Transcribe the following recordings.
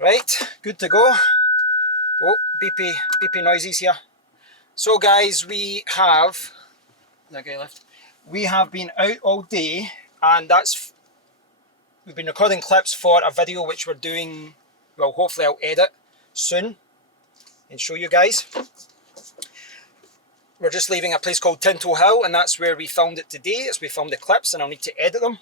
Right, good to go. Oh, beepy noises here. So guys, we have that guy left. We have been out all day, and we've been recording clips for a video which we're doing. Well, hopefully I'll edit soon and show you guys. We're just leaving a place called Tinto Hill, and that's where we filmed it today. As we filmed the clips, and I'll need to edit them.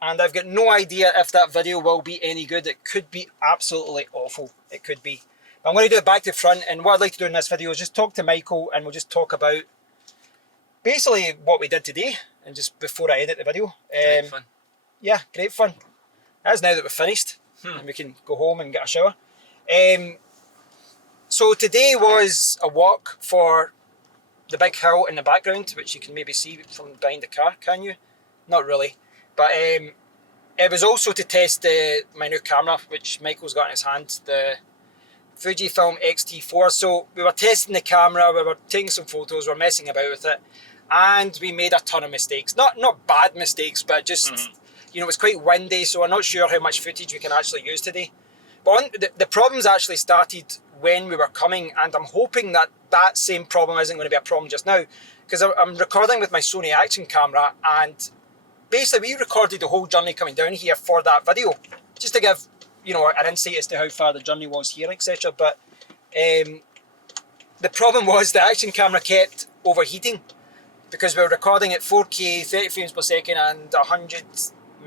And I've got no idea if that video will be any good. It could be absolutely awful. It could be. But I'm going to do it back to front, and what I'd like to do in this video is just talk to Michael, and we'll just talk about basically what we did today, and just before I edit the video. Great fun. Yeah, great fun. That's now that we're finished, and we can go home and get a shower. So today was a walk for the big hill in the background, which you can maybe see from behind the car, can you? Not really. But it was also to test my new camera, which Michael's got in his hand, the Fujifilm X-T4. So we were testing the camera, we were taking some photos, we were messing about with it, and we made a ton of mistakes. Not bad mistakes, but just, you know, it was quite windy, so I'm not sure how much footage we can actually use today. But the problems actually started when we were coming, and I'm hoping that that same problem isn't going to be a problem just now, because I'm recording with my Sony action camera, and basically we recorded the whole journey coming down here for that video, just to give, you know, an insight as to how far the journey was here, etc. But the problem was the action camera kept overheating, because we were recording at 4K 30 frames per second and 100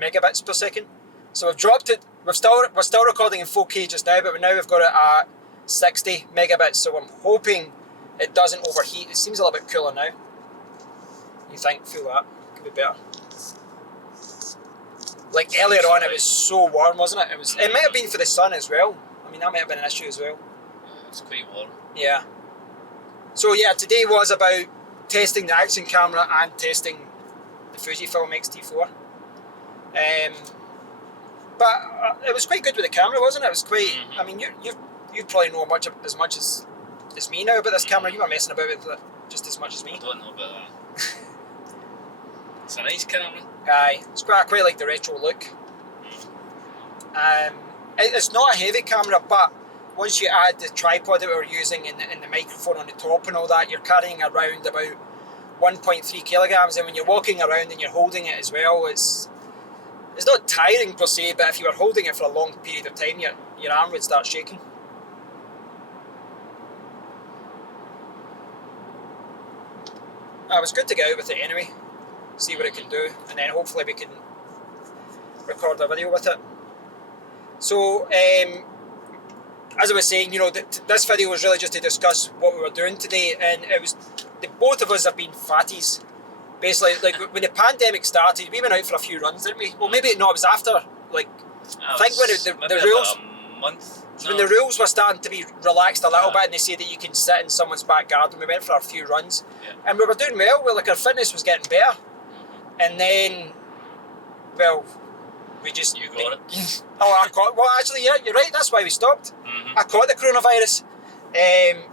megabits per second. So we've dropped it. We're still recording in 4K just now, but now we've got it at 60 megabits. So I'm hoping it doesn't overheat. It seems a little bit cooler now. You think? Feel that? Could be better. Like earlier on, it was so warm, wasn't it? It might have been for the sun as well. I mean, that might have been an issue as well. It's quite warm. Yeah. So yeah, today was about testing the action camera and testing the Fujifilm X-T4. But it was quite good with the camera, wasn't it? It was quite. I mean, you probably know as much as me now about this camera. You were messing about with it just as much as me. I don't know about that. It's a nice camera. Aye, I quite like the retro look. It's not a heavy camera, but once you add the tripod that we were using and the microphone on the top and all that, you're carrying around about 1.3 kilograms, and when you're walking around and you're holding it as well, it's not tiring per se, but if you were holding it for a long period of time, your arm would start shaking. It was good to get out with it anyway, see what it can do, and then hopefully we can record a video with it. So, as I was saying, you know, this video was really just to discuss what we were doing today, and it was both of us have been fatties. Basically, like when the pandemic started, we went out for a few runs, didn't we? Well, maybe no, it was after. Like, I think when the rules, when the rules were starting to be relaxed a little bit, and they say that you can sit in someone's back garden, we went for a few runs, and we were doing well. Well, like our fitness was getting better, and then, well, we just you got it. I caught. Well, actually, yeah, you're right. That's why we stopped. I caught the coronavirus,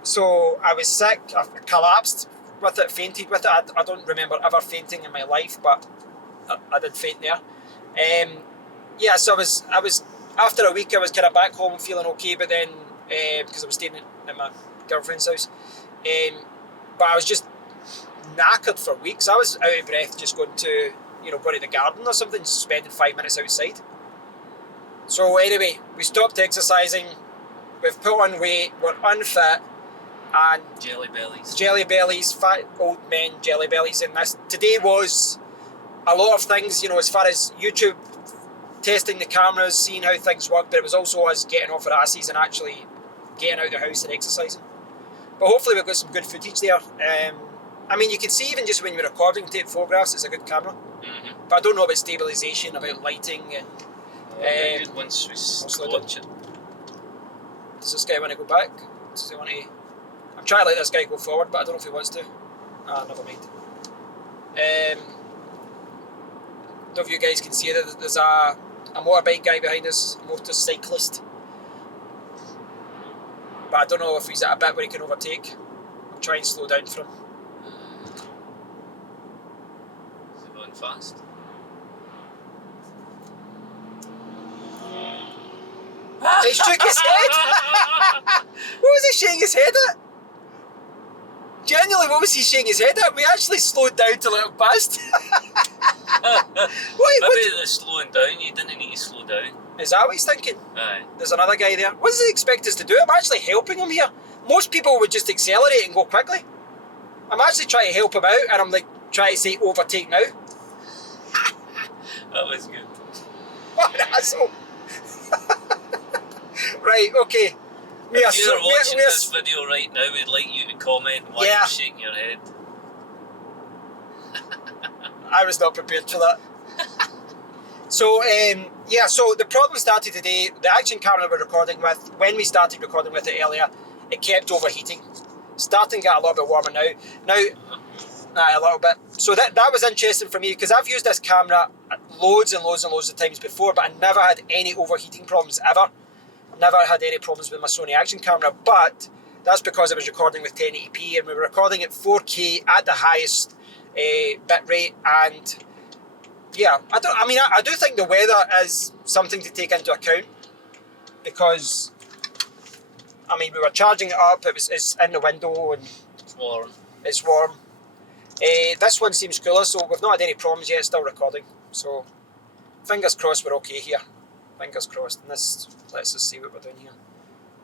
so I was sick. I collapsed with it, fainted with it. I don't remember ever fainting in my life, but I did faint there. Yeah, so I was after a week I was kind of back home feeling okay, but then because I was staying at my girlfriend's house, but I was just knackered for weeks. I was out of breath just going to the garden or something, just spending 5 minutes outside. So anyway, we stopped exercising. We've put on weight. We're unfit. And jelly bellies, fat old men jelly bellies. And this today was a lot of things, as far as YouTube, testing the cameras, seeing how things work, but it was also us getting off our asses and actually getting out of the house and exercising. But hopefully we've got some good footage there. I mean, you can see even just when you're recording, take photographs, it's a good camera. But I don't know about stabilisation, about lighting, and once we launch it. Does this guy want to go back? Does he want to? I'm trying to let this guy go forward, but I don't know if he wants to. Never mind. Don't know if you guys can see that there's a motorbike guy behind us, a motorcyclist. But I don't know if he's at a bit where he can overtake. I'll try and slow down for him. Is he going fast? He shook his head. What was he shaking his head at? Genuinely, what was he shaking his head at? We actually slowed down to let him past. Maybe they're slowing down. You didn't need to slow down. Is that what he's thinking? Aye. There's another guy there. What does he expect us to do? I'm actually helping him here. Most people would just accelerate and go quickly. I'm actually trying to help him out, and I'm like trying to say overtake now. That was good. What an asshole. Right, okay. If you're watching this video right now, we'd like you to comment why you're shaking your head. I was not prepared for that. So, so the problem started today. The action camera we're recording with, when we started recording with it earlier, it kept overheating. Starting to get a little bit warmer now. A little bit. So that was interesting for me, because I've used this camera loads and loads and loads of times before, but I never had any overheating problems ever. Never had any problems with my Sony action camera, but that's because I was recording with 1080p, and we were recording at 4K at the highest bit rate. And yeah, I do think the weather is something to take into account, because we were charging it up. It's in the window and it's warm. It's warm. This one seems cooler, so we've not had any problems yet. It's still recording, so fingers crossed we're okay here. Fingers crossed. And this lets us see what we're doing here,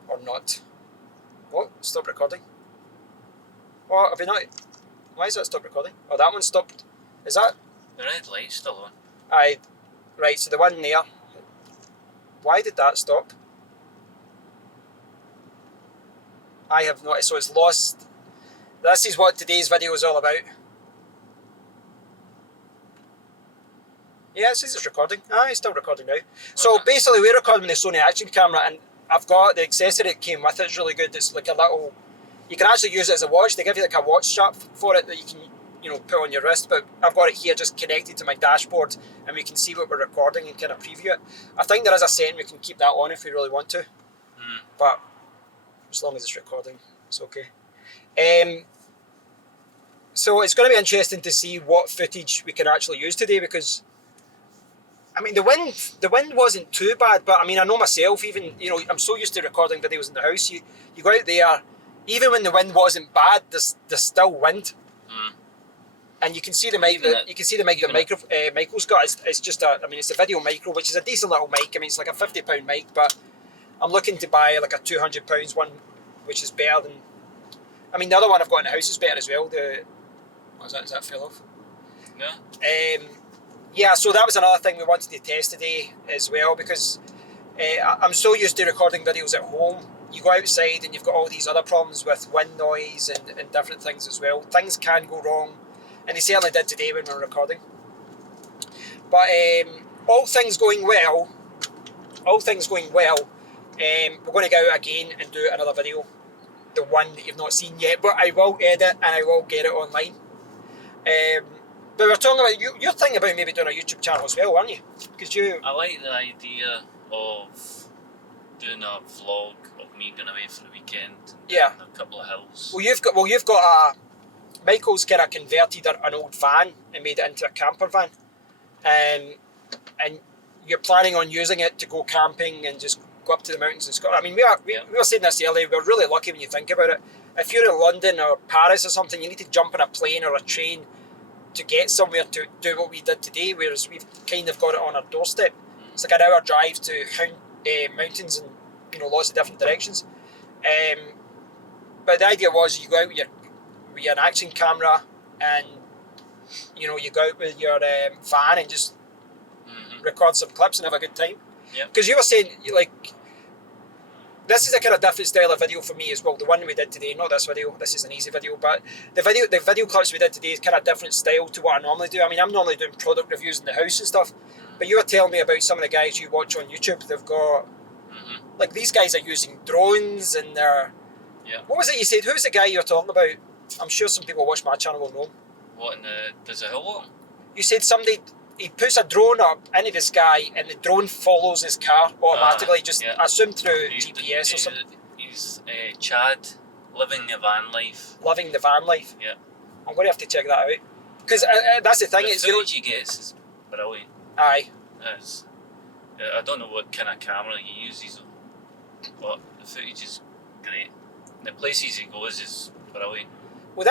or not. What? Stop recording. Oh, have we not? Why is that stop recording? Oh, that one stopped. Is that? The red light's still on. Aye. Right, so the one there. Why did that stop? I have not. So it's lost. This is what today's video is all about. Yeah, it says it's recording. It's still recording now. So basically, we're recording with the Sony action camera, and I've got the accessory that came with it. It's really good. It's like a little. You can actually use it as a watch. They give you like a watch strap for it that you can, put on your wrist. But I've got it here just connected to my dashboard, and we can see what we're recording and kind of preview it. I think there is a setting we can keep that on if we really want to. But as long as it's recording, it's okay. So it's going to be interesting to see what footage we can actually use today, because the wind wasn't too bad, but I know myself, even, I'm so used to recording videos in the house. You go out there, even when the wind wasn't bad, there's still wind. And you can see the mic. You can see the mic that Michael's got. It's just it's a video micro, which is a decent little mic. It's like a £50 mic, but I'm looking to buy like a £200 one, which is better than. The other one I've got in the house is better as well. Is that fell off? No. Yeah, so that was another thing we wanted to test today as well, because I'm so used to recording videos at home. You go outside and you've got all these other problems with wind noise and different things as well. Things can go wrong, and they certainly did today when we were recording. But all things going well, we're going to go out again and do another video. The one that you've not seen yet, but I will edit and I will get it online. But we're talking about your thing about maybe doing a YouTube channel as well, aren't you? I like the idea of doing a vlog of me going away for the weekend. Yeah. And a couple of hills. Well, you've got Michael's kind of converted an old van and made it into a camper van, and you're planning on using it to go camping and just go up to the mountains in Scotland. We were saying this earlier. We're really lucky when you think about it. If you're in London or Paris or something, you need to jump on a plane or a train to get somewhere to do what we did today, whereas we've kind of got it on our doorstep. It's like an hour drive to mountains and lots of different directions. But the idea was you go out with your action camera, and you go out with your van and just record some clips and have a good time. Because you were saying, this is a kind of different style of video for me as well. The one we did today, not this video, this is an easy video, but the video clips we did today is kind of different style to what I normally do. I'm normally doing product reviews in the house and stuff, but you were telling me about some of the guys you watch on YouTube. They've got, these guys are using drones, and they're... What was it you said? Who's the guy you were talking about? I'm sure some people watch my channel will know. What, there's a hill one? You said somebody... He puts a drone up into the sky, and the drone follows his car automatically, I assume through GPS or something. He's Chad, living the van life. Living the van life? Yeah. I'm going to have to check that out. Because that's the thing. The footage he gets is brilliant. Aye. I don't know what kind of camera he uses. footage is great. The places he goes is brilliant. Well,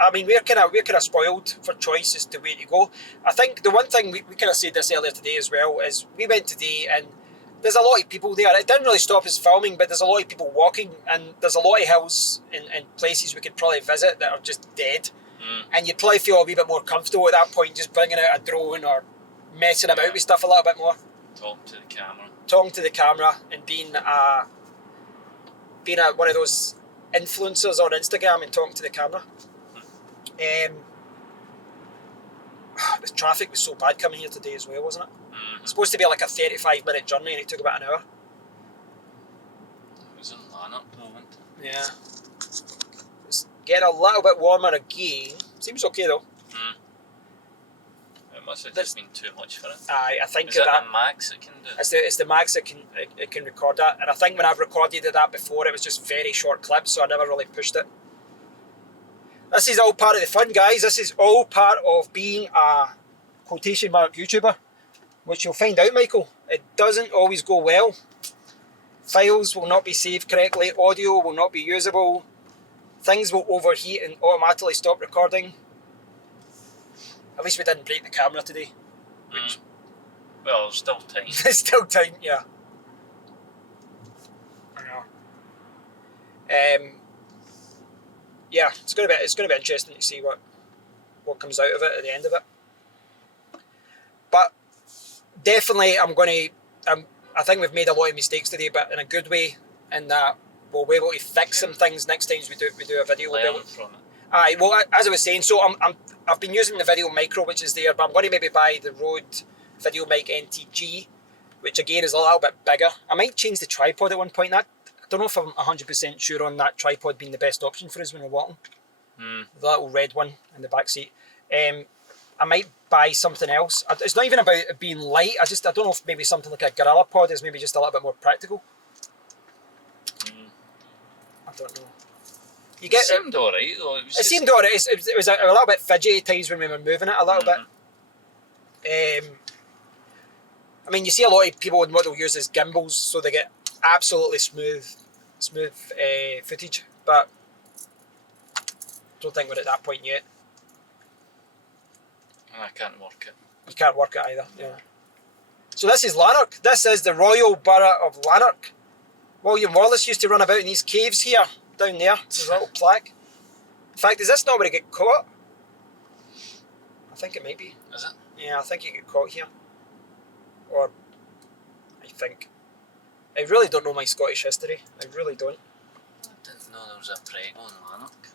I mean, we're kind of spoiled for choice as to where to go. I think the one thing we kind of said this earlier today as well is we went today and there's a lot of people there. It didn't really stop us filming, but there's a lot of people walking and there's a lot of hills and places we could probably visit that are just dead. And you'd probably feel a wee bit more comfortable at that point, just bringing out a drone or messing about with stuff a little bit more. Talking to the camera and being one of those influencers on Instagram and talking to the camera. The traffic was so bad coming here today as well, wasn't it? It's supposed to be like a 35-minute journey and it took about an hour. It was in Lanark though, wasn't it? Yeah. It's getting a little bit warmer again. Seems okay though. It must have just been too much for it. I think Is that the max it can do? It's the max it can record that. And I think when I've recorded that before, it was just very short clips, so I never really pushed it. This is all part of the fun, guys. This is all part of being a quotation mark YouTuber, which you'll find out, Michael. It doesn't always go well. Files will not be saved correctly. Audio will not be usable. Things will overheat and automatically stop recording. At least we didn't break the camera today. Well, there's still time. There's still time, yeah. I know. Yeah, it's gonna be interesting to see what comes out of it at the end of it. But definitely, I think we've made a lot of mistakes today, but in a good way, in that we'll be able to fix some things next time we do a video. Learn from it. Aye, well, as I was saying, so I've been using the Video Micro, which is there, but I'm going to maybe buy the Rode Video Mic NTG, which again is a little bit bigger. I might change the tripod at one point. I don't know if I'm 100% sure on that tripod being the best option for us when we're walking. The little red one in the back seat. I might buy something else. It's not even about it being light. I don't know if maybe something like a Gorilla Pod is maybe just a little bit more practical. I don't know. It seemed alright though. It seemed alright. It was a little bit fidgety at times when we were moving it a little bit. I mean, you see a lot of people with what they'll use as gimbals, so they get absolutely smooth footage. But I don't think we're at that point yet. I can't work it. You can't work it either. Yeah. So this is Lanark. This is the Royal Borough of Lanark. William Wallace used to run about in these caves here. Down there, there's a little plaque. In fact, is this not where he get caught? I think it might be. Is it? Yeah, I think he get caught here. Or, I think. I really don't know my Scottish history. I really don't. I didn't know there was a Prego in Lanark.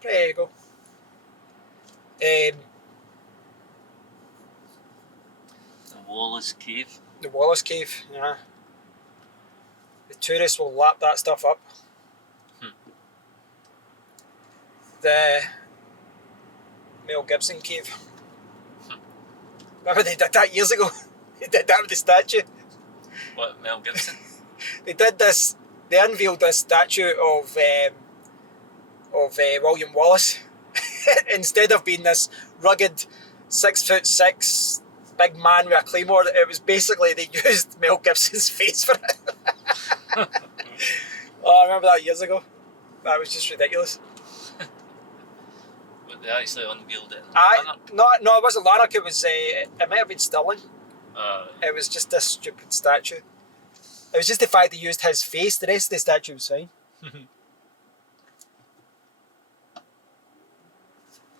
Prego. The Wallace Cave. The Wallace Cave, yeah. The tourists will lap that stuff up. The Mel Gibson cave. Remember they did that years ago? They did that with the statue. What, Mel Gibson? They did this. They unveiled this statue of William Wallace. Instead of being this rugged 6'6" big man with a claymore, it was basically they used Mel Gibson's face for it. Oh, I remember that years ago. That was just ridiculous. But they actually unveiled it in Lanark? No, it wasn't Lanark. It was. It might have been Stirling. It was just this stupid statue. It was just the fact they used his face. The rest of the statue was fine.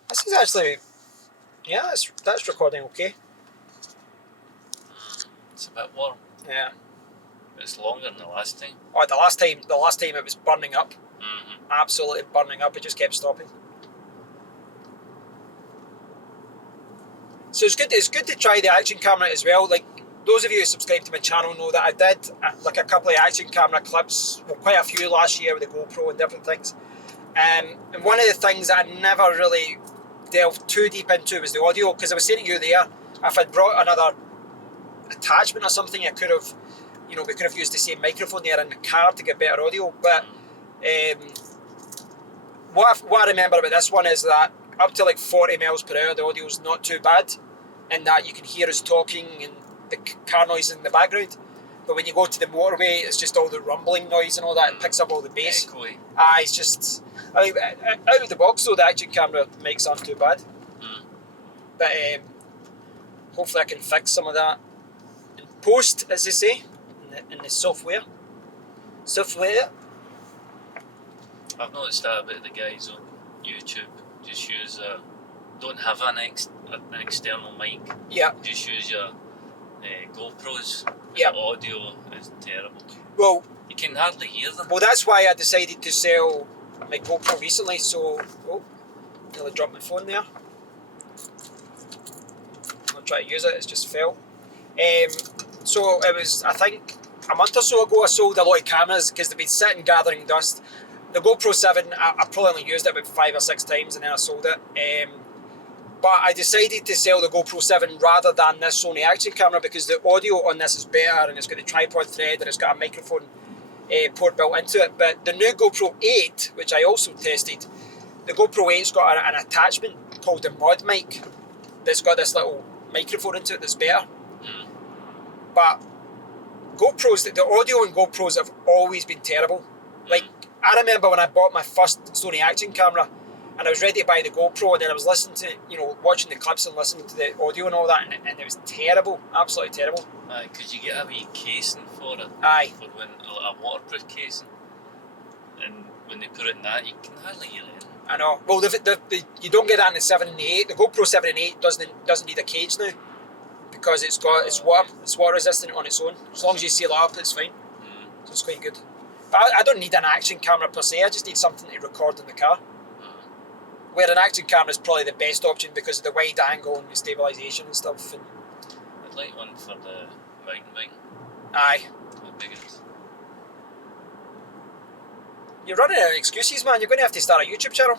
This is actually, yeah, that's recording okay. It's a bit warm. Yeah. It's longer than the last time. Oh, the last time it was burning up. Absolutely burning up. It just kept stopping. So it's good to try the action camera as well. Like those of you who subscribe to my channel know that I did like a couple of action camera clips, well, quite a few last year with the GoPro and different things. And one of the things that I never really delved too deep into was the audio, because I was saying to you there, if I'd brought another attachment or something, I could have, we could have used the same microphone there in the car to get better audio. But what I remember about this one is that up to like 40 miles per hour, the audio's not too bad, in that you can hear us talking and the car noise in the background. But when you go to the motorway, it's just all the rumbling noise and all that. It picks up all the bass. Echoey. It's just... I mean, out of the box though, the action camera mics aren't too bad. But hopefully I can fix some of that in post, as they say, in the software. I've noticed that about the guys on YouTube. Just use don't have an external mic. Yeah. Just use your GoPros. Yeah. The audio is terrible. Well, you can hardly hear them. Well, that's why I decided to sell my GoPro recently. So, nearly dropped my phone there. I'll try to use it. It's just fell. So it was, I think, a month or so ago. I sold a lot of cameras because they've been sitting gathering dust. The GoPro 7, I probably only used it about 5 or 6 times and then I sold it. But I decided to sell the GoPro 7 rather than this Sony action camera because the audio on this is better and it's got the tripod thread and it's got a microphone port built into it. But the new GoPro 8, which I also tested, the GoPro 8's got an attachment called the Mod Mic that's got this little microphone into it that's better. But GoPros, the audio on GoPros have always been terrible. Like, I remember when I bought my first Sony action camera and I was ready to buy the GoPro and then I was listening to, watching the clips and listening to the audio and all that and it was terrible, absolutely terrible. Aye, because you get a wee casing for it. Aye. For when a waterproof casing. And when they put it in that, you can hardly hear it. I know. Well, you don't get that in the 7 and the 8. The GoPro 7 and 8 doesn't need a cage now because it's water resistant on its own. As long as you seal it up, it's fine. So it's quite good. But I don't need an action camera per se. I just need something to record in the car. Where an action camera is probably the best option because of the wide angle and the stabilisation and stuff. And I'd like one for the mountain bike. Aye. How big it is. You're running out of excuses, man. You're going to have to start a YouTube channel.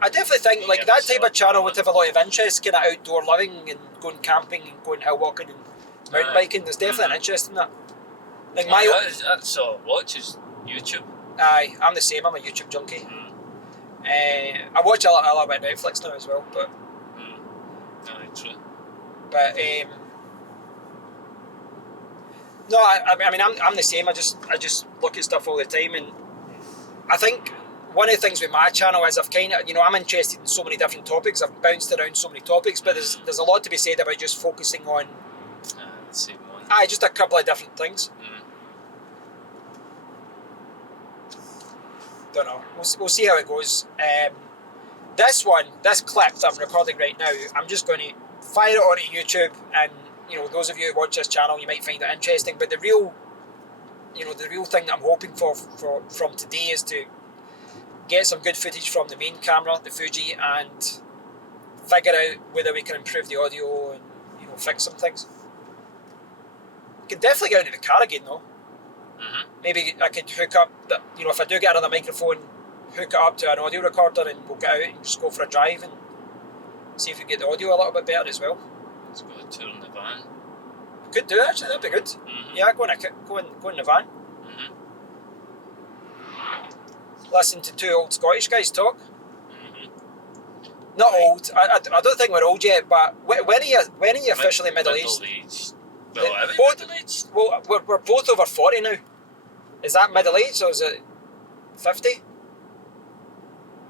I definitely think like that type of channel would have a lot of interest, kind of outdoor living and going camping and going hill walking and mountain biking. There's definitely an interest in that. Like that's all I watch is YouTube. Aye, I'm the same. I'm a YouTube junkie. I watch a lot about Netflix now as well, but Aye, true. But no, I mean I'm the same. I just look at stuff all the time, and I think one of the things with my channel is I've kind of I'm interested in so many different topics. I've bounced around so many topics, but there's a lot to be said about just focusing on the same one. Aye, just a couple of different things. Don't know. We'll see how it goes. This clip that I'm recording right now, I'm just going to fire it onto YouTube, and those of you who watch this channel, you might find it interesting. But the real thing that I'm hoping for from today is to get some good footage from the main camera, the Fuji, and figure out whether we can improve the audio and fix some things. We can definitely get into the car again though. Maybe I could hook up, if I do get another microphone, hook it up to an audio recorder and we'll get out and just go for a drive and see if we can get the audio a little bit better as well. Let's go a tour in the van. We could do it actually, that'd be good. Yeah, go in the van. Listen to 2 old Scottish guys talk. Not old, I don't think we're old yet, but when are you officially middle-aged? Middle-aged. Well, middle-aged. Well, we're both over 40 now. Is that middle-aged or is it 50?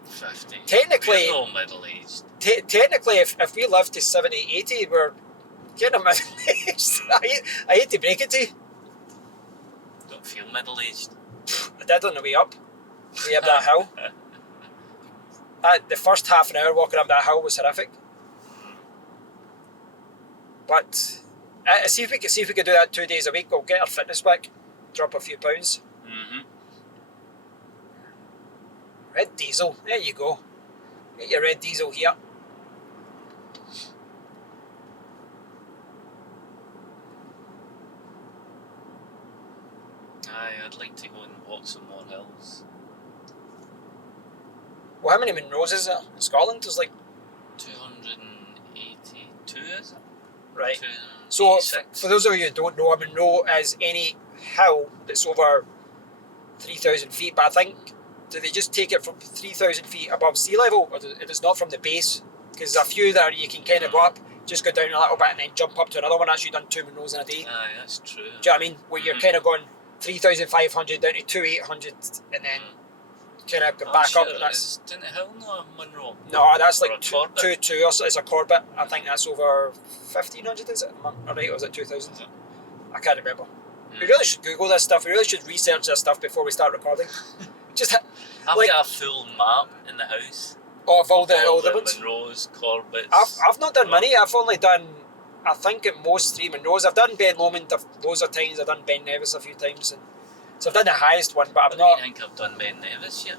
50. Technically, we're all middle-aged. Technically, if we live to 70, 80, we're kind of middle-aged. I hate to break it to you. Don't feel middle-aged. I did on the way up that hill. The first half an hour walking up that hill was horrific. But see if we could do that 2 days a week. We'll get our fitness back, drop a few pounds. Red diesel, there you go. Get your red diesel here. Aye, I'd like to go and walk some more hills. Well, how many Munros is there in Scotland? There's like 282, is it? Right. 286. So, for those of you who don't know, a Munro is any hill that's over 3,000 feet, but I think, do they just take it from 3,000 feet above sea level, or it is not from the base? Because there's a few that you can kind of go up, just go down a little bit and then jump up to another one. Actually done 2 Monroes in a day. Aye, that's true. Do you know what I mean? Where you're kind of going 3,500 down to 2,800 and then kind of go back up. And that's Tinto Hill, no Monroe. no, that's Or like a 2 Corbett. 2 or so. It's a Corbett. I think that's over 1,500. Is it? Alright, or was it 2,000? I can't remember. We really should Google this stuff. We really should research this stuff before we start recording. Just I've like got a full map in the house. of all the ones. Monroes, Corbetts. I've not done many. I've only done, I think, at most 3 Monroes. I've done Ben Lomond loads of times. I've done Ben Nevis a few times, and so I've done the highest one. But I've not. I think I've done Ben Nevis yet.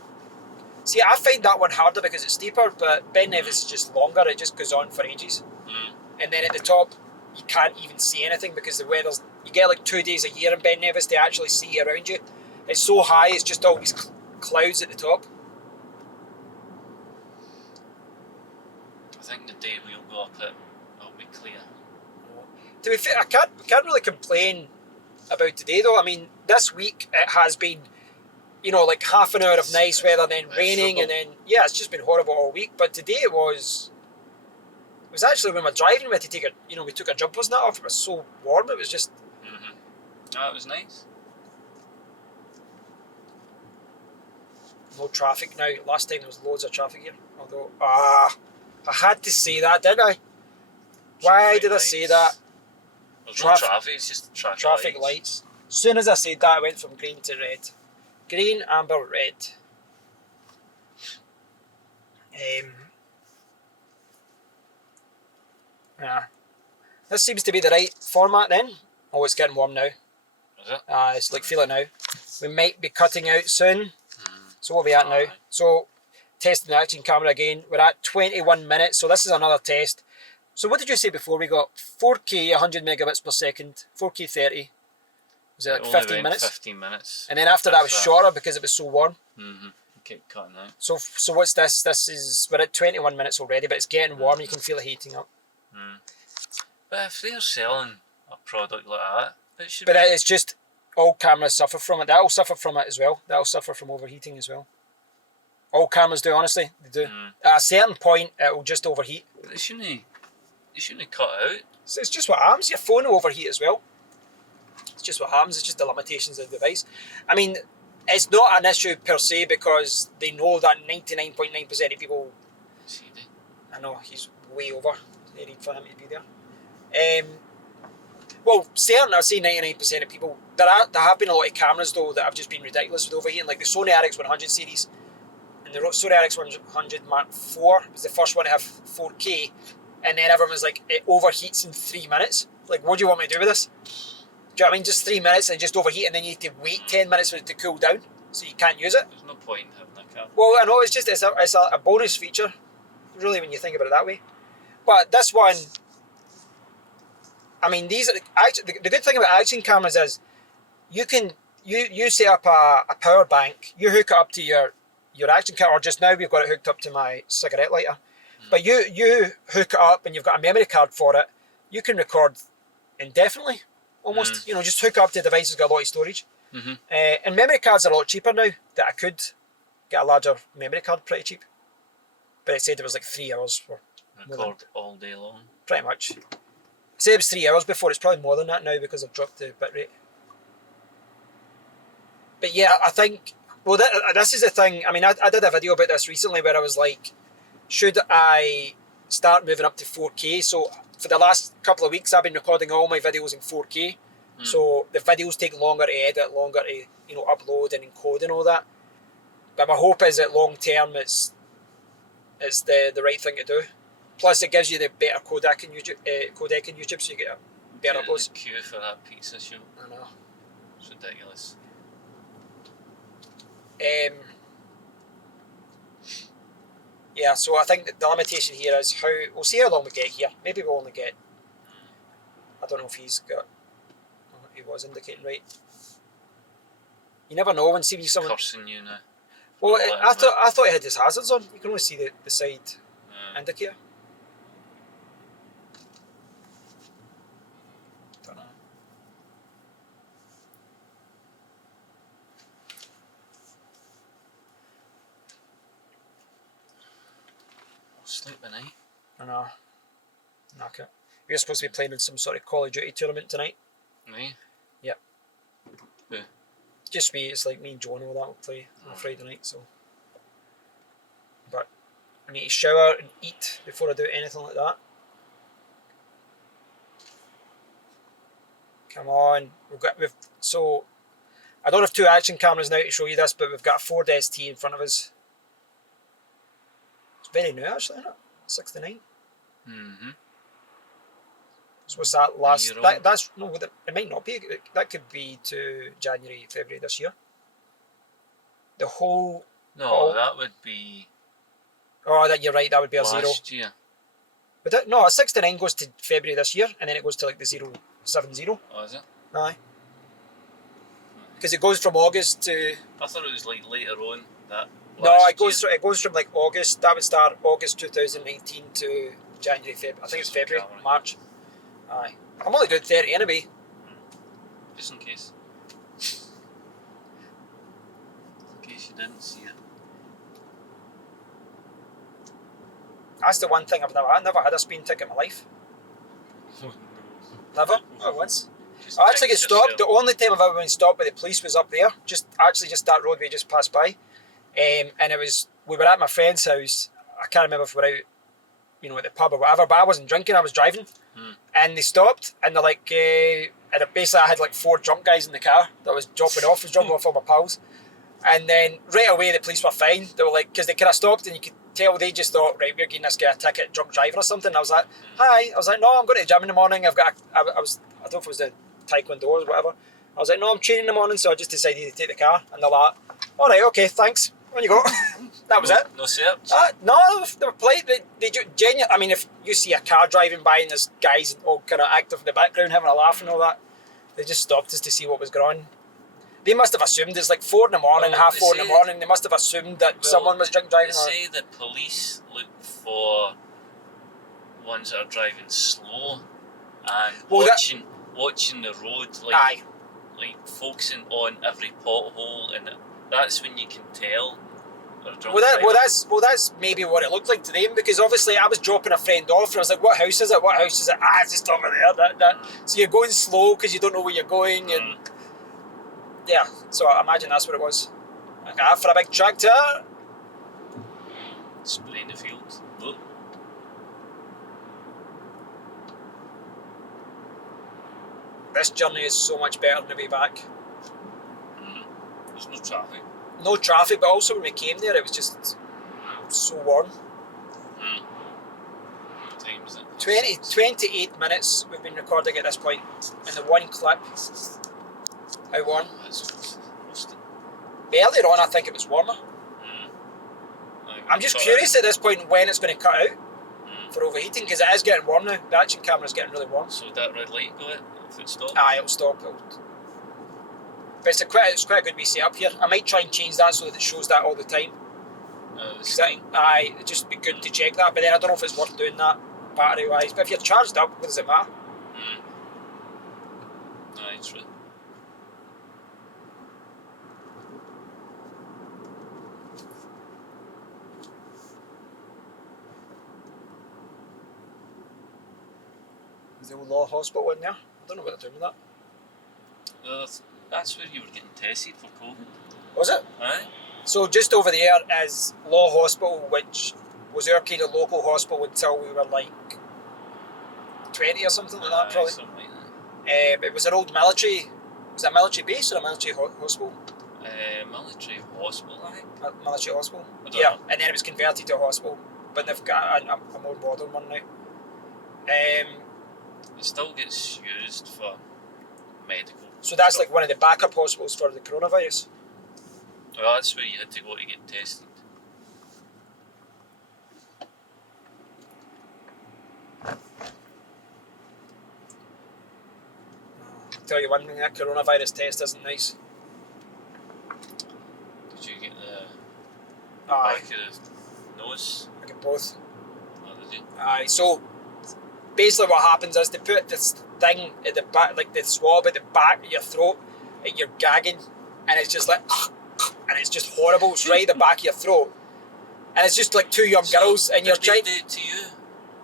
See, I find that one harder because it's steeper, but Ben Nevis is just longer. It just goes on for ages, and then at the top you can't even see anything because the weather's. You get like 2 days a year in Ben Nevis to actually see around you. It's so high. It's just all these clouds at the top. I think the day we'll go up it, it'll be clear. To be fair, I can't really complain about today though. I mean, this week it has been, like half an hour of nice weather, then raining, and then it's just been horrible all week. But today it was actually when we're driving, we had to take we took our jumpers and that off. It was so warm. It was just. No, it was nice. No traffic now. Last time there was loads of traffic here. Although, I had to say that, didn't I? Why did I say that? There's no traffic, it's just traffic lights. As soon as I said that, I went from green to red. Green, amber, red. This seems to be the right format then. Oh, it's getting warm now. Is it? It's like, feel it now. We might be cutting out soon. So what are we at now? So, testing the action camera again. We're at 21 minutes, so this is another test. So what did you say before? We got 4K 100 megabits per second, 4K 30. Was it like 15 minutes? 15 minutes. And then after that was shorter because it was so warm. Keep cutting out. So what's this? We're at 21 minutes already, but it's getting warm. You can feel it heating up. But if they're selling a product like that, it's just all cameras suffer from it. That'll suffer from it as well. That'll suffer from overheating as well. All cameras do, honestly. They do. At a certain point, it will just overheat. But they shouldn't cut out. So it's just what happens. Your phone will overheat as well. It's just what happens. It's just the limitations of the device. I mean, it's not an issue per se because they know that 99.9% of people. I know he's way over. They need for him to be there. Well, certainly I'd say 99% of people. There have been a lot of cameras though that have just been ridiculous with overheating, like the Sony RX100 series, and the Sony RX100 Mark IV was the first one to have 4K, and then everyone was like, it overheats in 3 minutes. Like, what do you want me to do with this? Do you know what I mean? Just 3 minutes and just overheat, and then you need to wait 10 minutes for it to cool down, so you can't use it. There's no point in having a camera. Well, I know it's a bonus feature, really, when you think about it that way. But this one, I mean, the good thing about action cameras is you can you set up a power bank, you hook it up to your action camera, or just now we've got it hooked up to my cigarette lighter. But you hook it up and you've got a memory card for it, you can record indefinitely, almost, just hook up to a device that's got a lot of storage. And memory cards are a lot cheaper now, that I could get a larger memory card pretty cheap. But it said it was like 3 hours for record all day long. Pretty much. I said it was 3 hours before, it's probably more than that now because I've dropped the bitrate. But yeah, I think, well, this is the thing. I mean, I did a video about this recently where I was like, should I start moving up to 4K? So for the last couple of weeks, I've been recording all my videos in 4K. So the videos take longer to edit, longer to upload and encode and all that. But my hope is that long term, it's the right thing to do. Plus, it gives you the better codec in YouTube, so you get a better uploads. The queue for that pizza show. I know. It's ridiculous. Yeah, so I think that the limitation here is we'll see how long we get here. Maybe we'll only get, I don't know if he was indicating right. You never know when someone... Cursing you now. Well, I thought he had his hazards on. You can only see the side indicator. Don't know. I'll sleep at night. I know. Knock it. We're supposed to be playing in some sort of Call of Duty tournament tonight. Me? Yep. Who? Just me. It's like me and John and all that will play on Friday night. So, but I need to shower and eat before I do anything like that. Come on, so I don't have two action cameras now to show you this, but we've got a Ford ST in front of us. It's very new actually, isn't it? 69. Mm-hmm. So what's that last? A year old. That's no, it might not be. That could be to January, February this year. The whole. No, that would be Oh, that you're right. That would be a zero. last year. But that, no, a 69 goes to February this year, and then it goes to like the 070. Oh, is it? Aye. Because it goes from August to. I thought it was like later on that. No, last it goes from like August. That would start August 2019 to January, February. I think it's February, March. Aye. I'm only doing 30 anyway. Just in case. In case you didn't see it. That's the one thing I never had a speeding ticket in my life. Never. Not once. I actually get stopped. The only time I've ever been stopped by the police was up there. Just that road we just passed by. And we were at my friend's house. I can't remember if we were out, at the pub or whatever, but I wasn't drinking, I was driving. And they stopped and they're like, and basically I had like 4 drunk guys in the car that I was dropping off all my pals. And then right away the police were fine. They were like, because they kind of stopped and you could tell they just thought, right, we're getting this guy a ticket, drunk driving or something. And I was like, hi. I was like, no, I'm going to the gym in the morning. I don't know if it was the taekwondo or whatever. I was like, no, I'm training in the morning, so I just decided to take the car. And they're like, all right, okay, thanks. On you go. That was it. No search? No, they were polite. They genuine. I mean, if you see a car driving by and there's guys all kind of active in the background having a laugh and all that, they just stopped us to see what was going on. They must have assumed it's like 4 in the morning, half 4 in the morning. They must have assumed that someone was drink driving. They say the police look for ones that are driving slow and watching the road, like focusing on every pothole, and that's when you can tell. That's maybe what it looked like to them, because obviously I was dropping a friend off and I was like, what house is it? What house is it? It's just over there. So you're going slow because you don't know where you're going, and yeah, so I imagine that's what it was. Like, for a big tractor. Spraying the field. Look. This journey is so much better than the way back. There's no traffic. No traffic, but also when we came there, it was just so warm. What time is it? 28 minutes we've been recording at this point, and the one clip. How warm? Earlier on, I think it was warmer. I'm just curious at this point when it's going to cut out for overheating, because it is getting warm now. The action camera is getting really warm. So would that red light go if it stops? It'll stop. But it's quite a good wee setup here. I might try and change that so that it shows that all the time. It'd just be good to check that, but then I don't know if it's worth doing that battery wise. But if you're charged up, what does it matter? Aye, true. Is the old Law Hospital in there? I don't know what they're doing with that. That's where you were getting tested for COVID. Was it? Aye. So just over there is Law Hospital, which was our kind of local hospital until we were like 20 or something like that, probably. Something like that. It was an old military. Was it a military base or a military hospital? Military hospital, I think. Military hospital. Yeah, and then it was converted to a hospital, but they've got a more modern one now. It still gets used for medical. So that's like one of the backup hospitals for the coronavirus. Well, that's where you had to go to get tested. I'll tell you one thing, that coronavirus test isn't nice. Did you get the Aye. back of the nose? I get both. Oh, did you? Aye, so basically what happens is they put this thing at the back, like the swab at the back of your throat, and you're gagging, and it's just like, and it's just horrible. It's right at the back of your throat, and it's just like 2 young girls, and you're trying. Did they do it to you?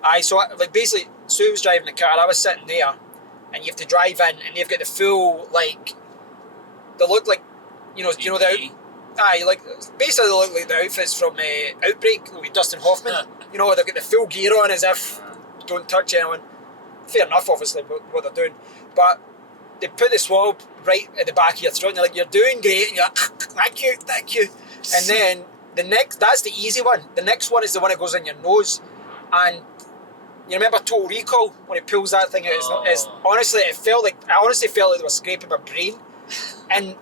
Aye, so like basically, Sue was driving the car, I was sitting there, and you have to drive in, and they've got the full, like, they look like, you know the like basically they look like the outfits from Outbreak with Dustin Hoffman. You know, they've got the full gear on as if don't touch anyone. Fair enough, obviously, what they're doing, but they put the swab right at the back of your throat, and they're like, "You're doing great," and you're like, "Thank you." And then the next, that's the easy one. The next one is the one that goes in your nose, and you remember Total Recall when he pulls that thing out? It's honestly, I honestly felt like they were scraping my brain, and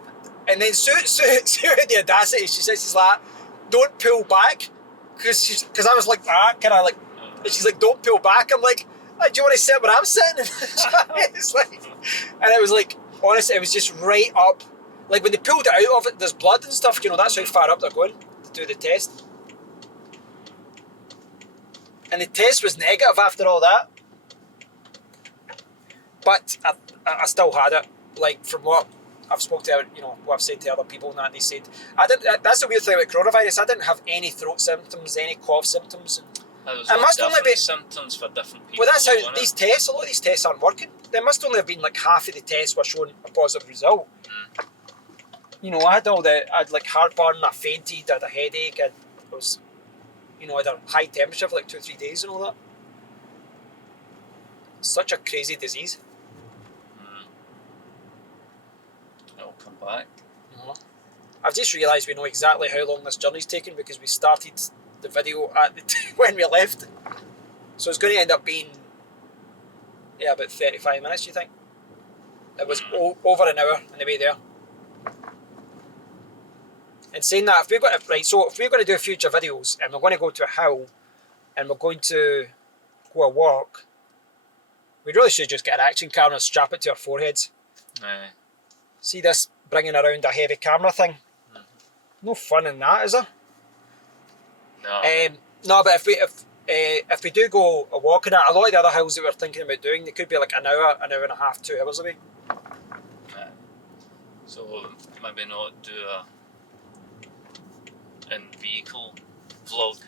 then Sue had the audacity. She says, "She's like, don't pull back," because I was like, kind of like, and she's like, "Don't pull back." I'm like, "Do you want to sit where I'm sitting?" It's like, and it was like, honestly, it was just right up. Like when they pulled it out of it, there's blood and stuff. You know, that's how far up they're going to do the test. And the test was negative after all that. But I still had it. Like from what I've spoken to, what I've said to other people, and that they said, that's the weird thing about coronavirus. I didn't have any throat symptoms, any cough symptoms. It must only be symptoms for different people. Well, that's how a lot of these tests aren't working. There must only have been like half of the tests were showing a positive result. I had like heartburn, I fainted, I had a headache, and I was, I had a high temperature for like 2 or 3 days and all that. It's such a crazy disease. It'll come back. I've just realised we know exactly how long this journey's taken because we started the video when we left. So it's going to end up being about 35 minutes, do you think? It was over an hour on the way there. And saying that, if we're going to do future videos and we're going to go to a hill and we're going to go a walk, we really should just get an action camera and strap it to our foreheads. See this bringing around a heavy camera thing? No fun in that, is there? No. No, but if we do go a walk in it, a lot of the other hills that we're thinking about doing, they could be like an hour and a half, 2 hours away. So maybe not do a in-vehicle vlog.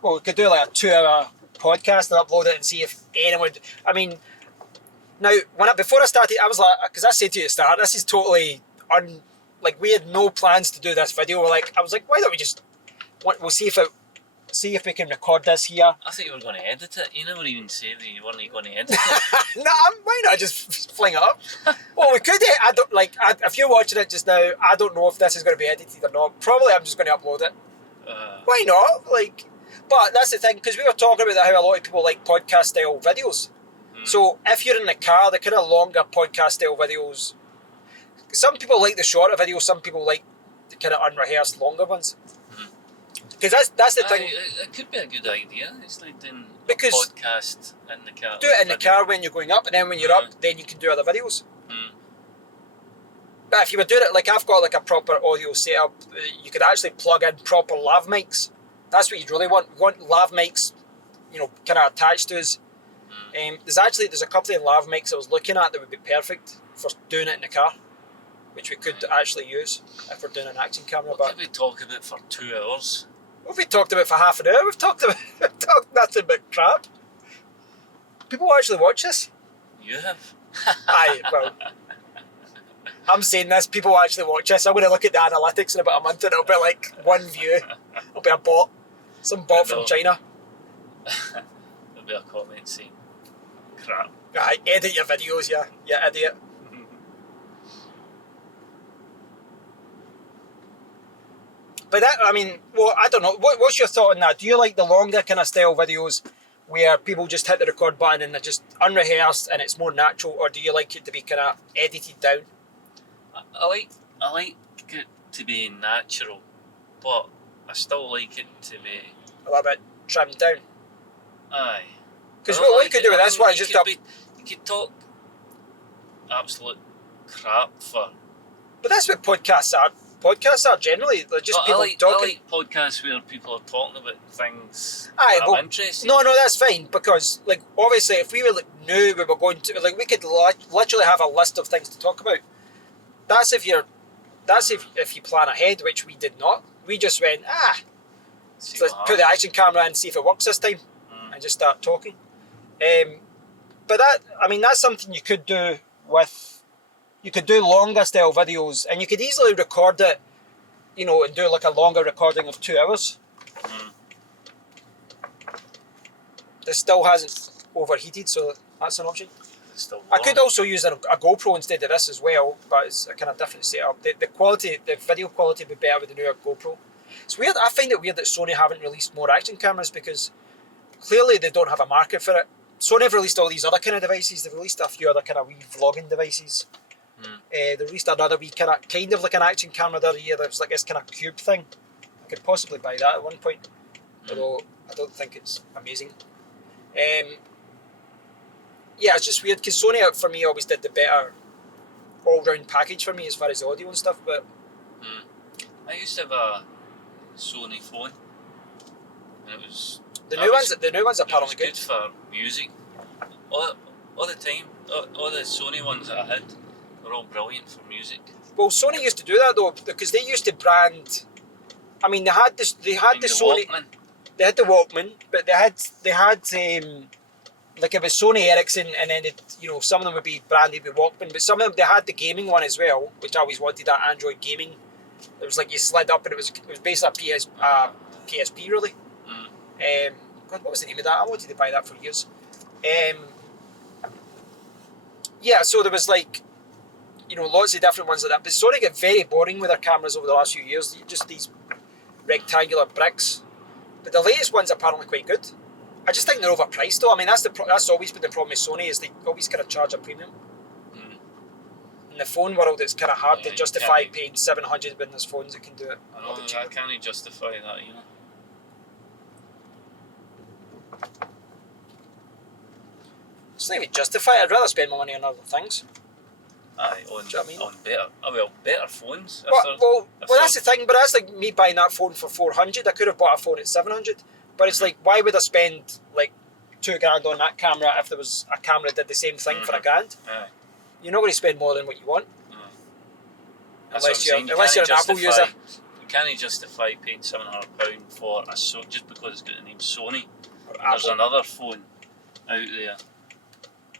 Well, we could do like a 2-hour podcast and upload it and see if anyone... I mean, now, before I started, I was like, because I said to you at the start, this is totally like, we had no plans to do this video. I was like, why don't we just... We'll see if we can record this here. I thought you were going to edit it. You never even said that you weren't going to edit it. No, why not just fling it up? Well, we could. If you're watching it just now, I don't know if this is going to be edited or not. Probably I'm just going to upload it. Why not? But that's the thing, because we were talking about how a lot of people like podcast style videos. So if you're in the car, the kind of longer podcast style videos. Some people like the shorter videos. Some people like the kind of unrehearsed longer ones. Because that's the thing. It could be a good idea. It's like doing a podcast in the car. Do it in the car when you're going up, and then when you're up, then you can do other videos. But if you were doing it, like I've got like a proper audio setup, you could actually plug in proper lav mics. That's what you'd really want. You want lav mics, kind of attached to us. There's a couple of lav mics I was looking at that would be perfect for doing it in the car, which we could actually use if we're doing an action camera. What could we talk about for 2 hours? What have we talked about for half an hour? We've talked nothing but crap. People actually watch this. You have. Aye, well, I'm saying this, people actually watch this. I'm going to look at the analytics in about a month and it'll be like 1 view. It'll be a bot. Some bot from China. There'll be a comment saying, crap. Aye, edit your videos, you idiot. But I don't know. What's your thought on that? Do you like the longer kind of style videos where people just hit the record button and they're just unrehearsed and it's more natural, or do you like it to be kind of edited down? I like it to be natural, but I still like it to be a little bit trimmed down. Aye. Because what you could do with this one is just you could talk absolute crap for. But that's what podcasts are. Podcasts are generally they're just people talking. I like podcasts where people are talking about things I'm interested. No, that's fine, because obviously if we knew we were going to we could literally have a list of things to talk about. That's if you plan ahead, which we did not. We just went let's put the action camera in and see if it works this time, and just start talking. but that's something you could do with. You could do longer style videos, and you could easily record it, and do like a longer recording of 2 hours. This still hasn't overheated, so that's an option. I could also use a GoPro instead of this as well, but it's a kind of different setup. The quality, the video quality would be better with the newer GoPro. It's weird. I find it weird that Sony haven't released more action cameras, because clearly they don't have a market for it. Sony have released all these other kind of devices. They've released a few other kind of wee vlogging devices. They released another wee kind of like an action camera the other year. That was like this kind of cube thing. I could possibly buy that at one point, although I don't think it's amazing. Yeah, it's just weird because Sony for me always did the better all-round package for me as far as the audio and stuff. But I used to have a Sony phone, and it was the new ones apparently good for music. All the time, all the Sony ones that I had were all brilliant for music. Well, Sony used to do that though, because they used to brand. I mean, they had the Sony. Walkman. They had the Walkman, but they had like it was Sony Ericsson, and then some of them would be branded with Walkman, but some of them they had the gaming one as well, which I always wanted, that Android gaming. It was like you slid up, and it was basically a PSP really. God, what was the name of that? I wanted to buy that for years. Yeah, so there was like, lots of different ones like that. But Sony got very boring with their cameras over the last few years. Just these rectangular bricks. But the latest one's apparently quite good. I just think they're overpriced though. I mean, that's always been the problem with Sony, is they always kind of charge a premium. In the phone world, it's kind of hard to justify paying $700 when there's phones that can do it. I can't justify that, It's not even justify it. I'd rather spend my money on other things. Aye, on better phones. Well, that's the thing. But that's like me buying that phone for $400. I could have bought a phone at $700. But it's like, why would I spend like $2,000 on that camera if there was a camera that did the same thing for $1,000? Aye. You're not going to spend more than what you want. Unless you're an Apple user. You can't justify paying £700 for just because it's got the name Sony. There's another phone out there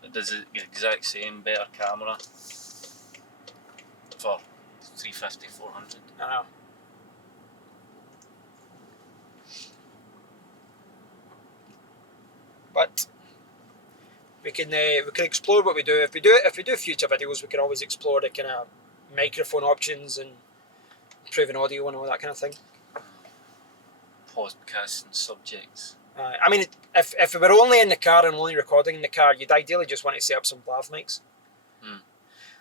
that does the exact same, better camera for $350, $400. I know. But we can explore what we do. If we do future videos, we can always explore the kind of microphone options and improving audio and all that kind of thing. Podcasts and subjects. I mean, if we were only in the car and only recording in the car, you'd ideally just want to set up some lav mics.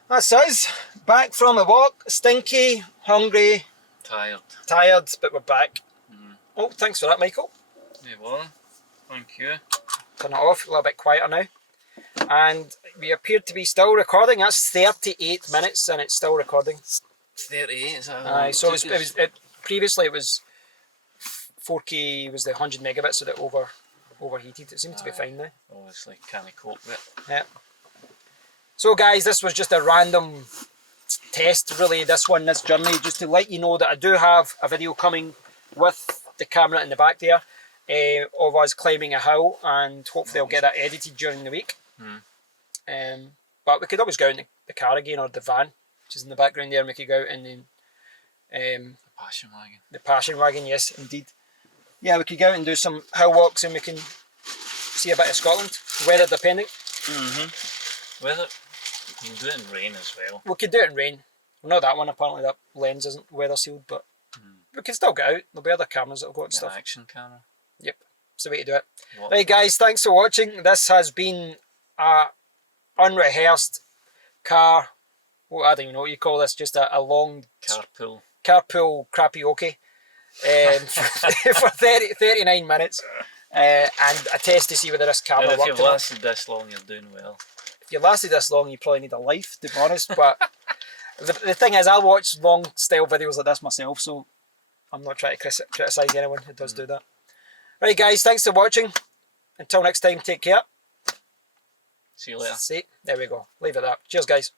That's us. Back from a walk. Stinky, hungry. Tired, but we're back. Oh, thanks for that, Michael. You were. Thank you. Turn it off, a little bit quieter now. And we appear to be still recording. That's 38 minutes and it's still recording. 38, is that? So previously it was 4K was the 100 megabits, so that overheated. It seems to be fine now. Obviously, can't cope with it. Yeah. So guys, this was just a random test, really, this journey, just to let you know that I do have a video coming with the camera in the back there of us climbing a hill, and hopefully I'll get that edited during the week. But we could always go out in the car again, or the van, which is in the background there, and we could go out in the passion wagon. The passion wagon, yes, indeed. Yeah, we could go out and do some hill walks, and we can see a bit of Scotland, weather depending. Weather. You can do it in rain as well. We could do it in rain. Well, not that one, apparently that lens isn't weather sealed, but we can still get out. There'll be other cameras that'll go out and stuff. An action camera. Yep, it's the way to do it. Right guys, thanks for watching. This has been a unrehearsed car, well, I don't even know what you call this, just a long carpool karaoke for 39 minutes and a test to see whether this camera works. If you've lasted this long, you're doing well. If you lasted this long, you probably need a life, to be honest. But the thing is, I'll watch long style videos like this myself, so I'm not trying to criticise anyone who does do that. Right guys, thanks for watching. Until next time, take care. See you later. See, there we go. Leave it at that. Cheers guys.